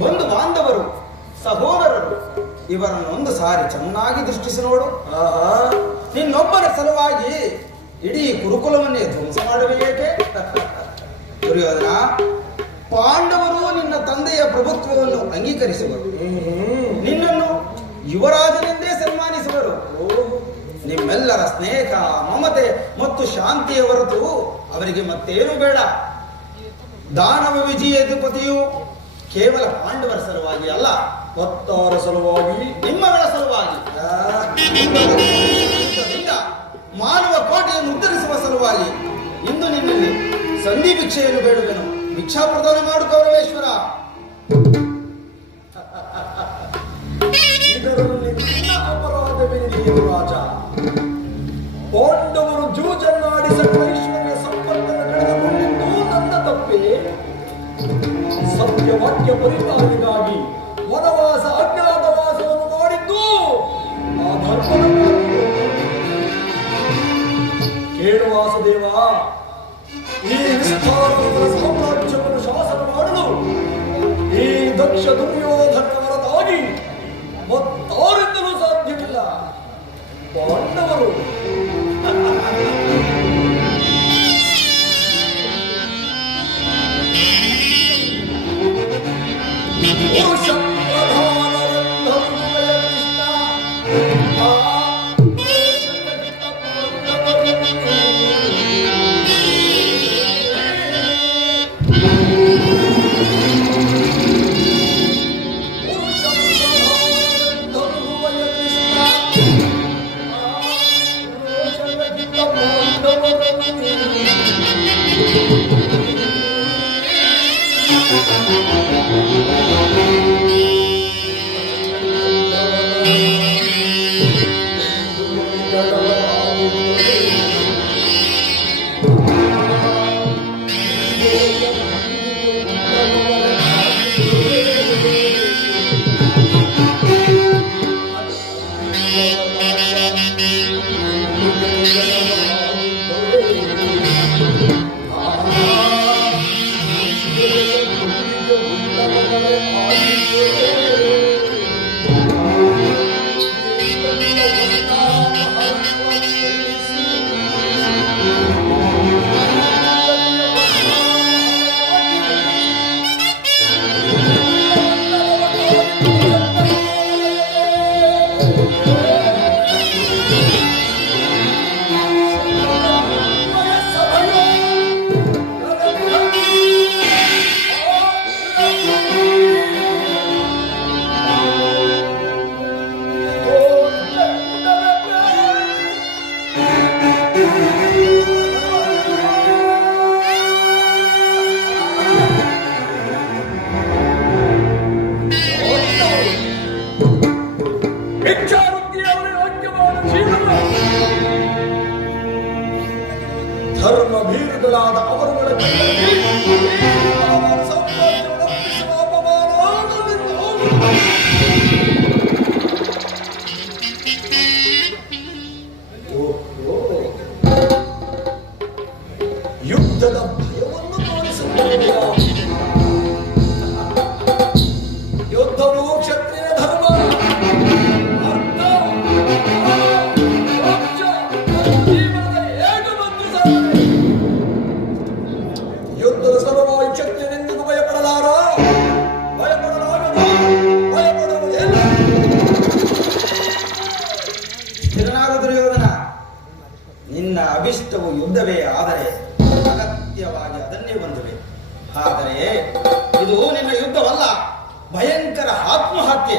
ಬಂಧು ಬಾಂಧವರು, ಸಹೋದರರು ಇವರನ್ನು ಒಂದು ಸಾರಿ ಚೆನ್ನಾಗಿ ದೃಷ್ಟಿಸಿ ನೋಡು. ನಿನ್ನೊಬ್ಬರ ಸಲುವಾಗಿ ಇಡೀ ಗುರುಕುಲವನ್ನೇ ಧ್ವಂಸ ಮಾಡುವೆಯೇಕೆ? ದುರ್ಯೋಧನ, ಪಾಂಡವರು ನಿನ್ನ ತಂದೆಯ ಪ್ರಭುತ್ವವನ್ನು ಅಂಗೀಕರಿಸುವರು. ನಿನ್ನನ್ನು ಯುವರಾಜನೆಂದೇ ಸನ್ಮಾನಿಸುವರು. ನಿಮ್ಮೆಲ್ಲರ ಸ್ನೇಹ, ಮಮತೆ ಮತ್ತು ಶಾಂತಿಯ ಹೊರತು ಅವರಿಗೆ ಮತ್ತೇನು ಬೇಡ. ದಾನವ ವಿಜಯಧಿಪತಿಯು ಕೇವಲ ಪಾಂಡವರ ಸಲುವಾಗಿ ಅಲ್ಲ, ಭಕ್ತರ ಸಲುವಾಗಿ, ನಿಮ್ಮಗಳ ಸಲುವಾಗಿ, ಮಾನವ ಕೋಟೆಯನ್ನು ಉದ್ಧರಿಸುವ ಸಲುವಾಗಿ ಇಂದು ನಿನ್ನಲ್ಲಿ ಸಂಧಿ ಭಿಕ್ಷೆಯನ್ನು ಬೇಡುವೆನು. ಭಿಕ್ಷಾ ಪ್ರದಾನ ಮಾಡು ಕೌರವೇಶ್ವರ. ಇದರಲ್ಲಿ ನನ್ನ ಅಪರಾಧವೇನಿದೆಯೋ ರಾಜ? ಪಾಂಡವರು ಜೂಜನ್ನಾಡಿ ಸಕಲ ಐಶ್ವರ್ಯ ಸಂಪತ್ತನ್ನು ಕಳೆದುಕೊಂಡಿದ್ದು ನನ್ನ ತಪ್ಪೇ. ಸತ್ಯವಾಕ್ಯ ಪರಿಪಾಲನೆಗಾಗಿ ವನವಾಸ, ಅಜ್ಞಾತವಾಸವನ್ನು ಮಾಡಿದ್ದು ಆ ಧರ್ಮದ. ಕೇಳು ವಾಸುದೇವ, ಈ ವಿಸ್ತಾರವಾದ ಸಾಮ್ರಾಜ್ಯವನ್ನು ಶಾಸನ ಮಾಡಲು ಈ ದಕ್ಷ ದುರ್ಯೋಧನ ಹೊರತಾಗಿ ಮತ್ತಾರಿಂದಲೂ ಸಾಧ್ಯವಿಲ್ಲ. ಪಾಂಡವರು ಧರ್ಮ ಭೀರುಗಳಾದ ಅವರುಗಳ ಯುದ್ಧದ ಭಯವನ್ನು ತೋರಿಸುತ್ತಿಲ್ಲ. ಯುದ್ಧವು ಕ್ಷತ್ರಿಯ ಧರ್ಮ, ಅರ್ಥ, ಜೀವನದ ಏಕಮಾತ್ರ ಸಾಧನೆ. ಯುದ್ಧದ ಸಲುವಾಗಿ ಕ್ಷತ್ರಿಯನೆಂದಿಗೂ ಭಯಪಡಲಾರ, ಭಯಪಡಲಾಗದು, ಭಯಪಡುವುದಿಲ್ಲ. ಸ್ಥಿರನಾದ ದುರ್ಯೋಧನ, ನಿನ್ನ ಅಭಿಷ್ಟವು ಯುದ್ಧವೇ ಆದರೆ ಅಗತ್ಯವಾಗಿ ಅದನ್ನೇ ಹೊಂದುವೆ. ಆದರೆ ಇದು ನಿನ್ನ ಯುದ್ಧವಲ್ಲ, ಭಯಂಕರ ಆತ್ಮಹತ್ಯೆ.